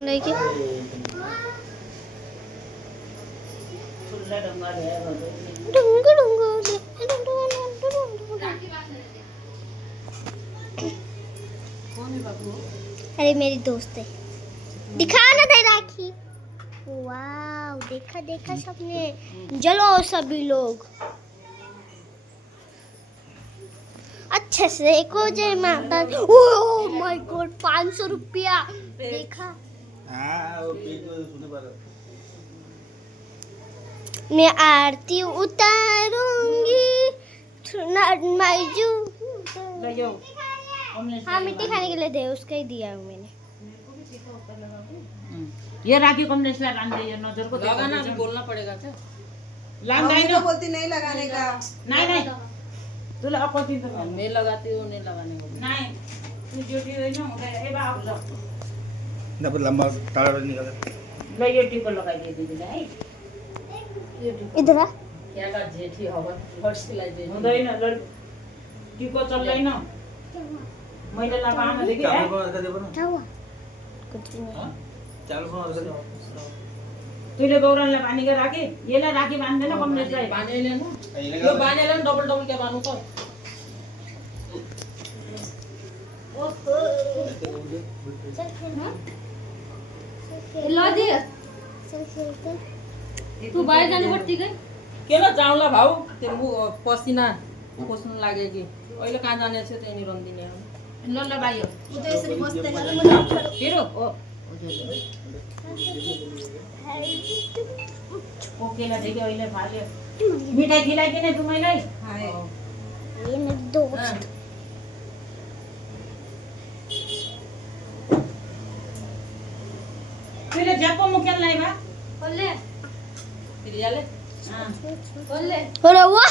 लेके अरे मेरी दोस्त है, दिखा ना दे राखी। वाह, देखा देखा सबने, जलो सभी लोग अच्छे से। को जय माता। ओह माय गॉड, 500 रुपया देखा। मैं आरती उतारूंगी। हाँ, मिट्टी खाने के लिए दे, उसका ही दिया हूँ मैंने। ये राखी कमलेश ला बांध दे, ये नजर को लगाना भी बोलना पड़ेगा क्या? नहीं बोलती नहीं लगाने का। नहीं तुला अपत्ति तो मैं लगाती हूँ नहीं लगाने को। नहीं तू ड्यूटी है ना, ए बाप लो दापर लंबा टाड़ा निकाल ले, ये टिको लगाई दे दीदी है इधर आ। क्या का जेठी हवा फर्स्ट लाई दे हुँदैन ल टिको चल्दैन मैले लगाउन देखि चावल को रखा दे बना क्या हुआ? कुछ भी नहीं। चावल को रखा दे तुले गौरनलाई पानी के राखी, येलाई राखी बान्दैन कमलेशलाई। बाने लेना यो बाने लेना, डबल डबल क्या बानू तो ला दे। तू बाहर जाने पड़ती गई। के न जाउँला भाउ त्यो पसिना पस्नु लाग्यो कि अहिले कहाँ जाने छ त्यही रन्दिने ल ल भाइ वो तो ऐसे बसते हैं, मुझे उठाओ। तेरो ओ ओकेला देखि अहिले फाल्यो। मिठाई खिलाइ कि नै तुम्हैलाई? ये मेरी दोस्त। तुले झ्याप्पो मुखेललाई बा बोले फेरि याले बोले हो रहा हुआ।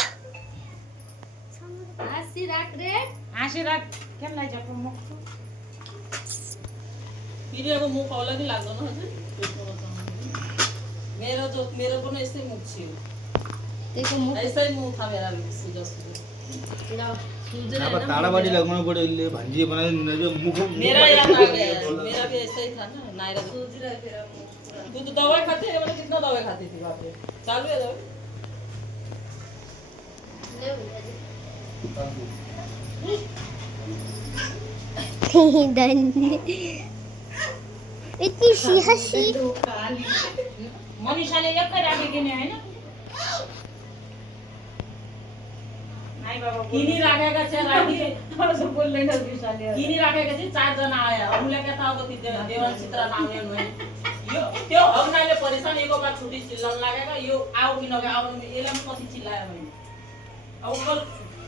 आसी राख रे। हाँसेर केलाई झ्याप्पो मुख फेरि अब मुख अलगै लाग्दैन हजुर। मेरो पनि यस्तै मुख थियो, देखो मुंह यस्तै मुख था मेरा सुजा सुजा ला सूझ अब टाड़ा बाड़ी लगवाना पड़े ले भांजी बना दे जो मुंह मेरा याद आ गया, मेरा भी ऐसा ही था ना नायरा सूज रहा है तेरा मुंह। तू तो दवाई खाती है, मतलब कितना दवाई खाती थी वहाँ पे? चालू है दवाई? इतनी सी हंसी। मनिषाले एकै राखी किने हैन? नाइ बाबा किनी राखेका छ राखी, अझ बोल्दैन विशालले। किनी राखेका चाहिँ 4 जना आया, अरूले क्या थाहा कति देवान चित्र नाउने हुने। यो त्यो हग्नाले परेशान एको बार छुट्टी चिल्लाउन लागेका, यो आऊ कि नगे आऊ यसलाई पनि कति चिल्लायो मैले। अब कल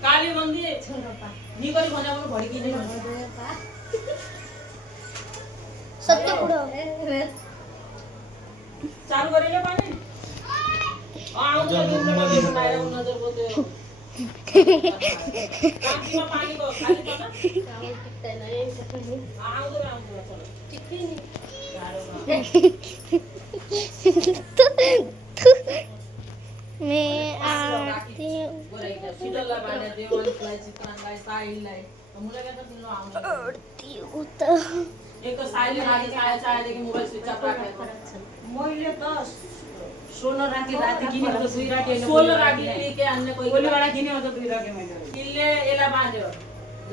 काली मन्दिर निकली भने पनि भड्किने सत्य पुरो चालू गरेले पानी आउँछ नजर बोल्यो काकीमा पानीको खाली छ न आउँछ चलो चिट्ठी नि मैं आती गोरेका सिडलला बाने देवनलाई चित्रानलाई साइललाई मुलाका त दिनु आउँछ आरती उतार। एक त साइलले राखी चाहेदेखि मोबाइल स्विच अफ राखेको मैले त 16 राखी राति किने हो त 2 राखी हैन। 16 राखी के अन्य कोही गोलीवाला किने हो त 2 राखी मैले। किनले एला बाँध्यो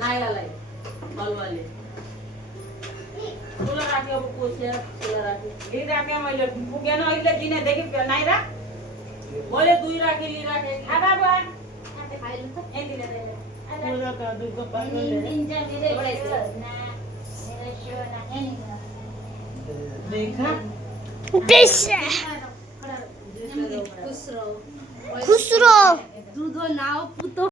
नाइलालाई बलवाले 16 राखी अब कोस्या 16 राखी 2 राखी मैले पुगेन अहिले किने देखि नाइरा। मैले 2 राखी लिइराखे आ बाबा आते खाइ ल त। ए दिले दे पूरा त दुको पाइले देखा पैसा खुश रहो। दूधो नाव पुतो।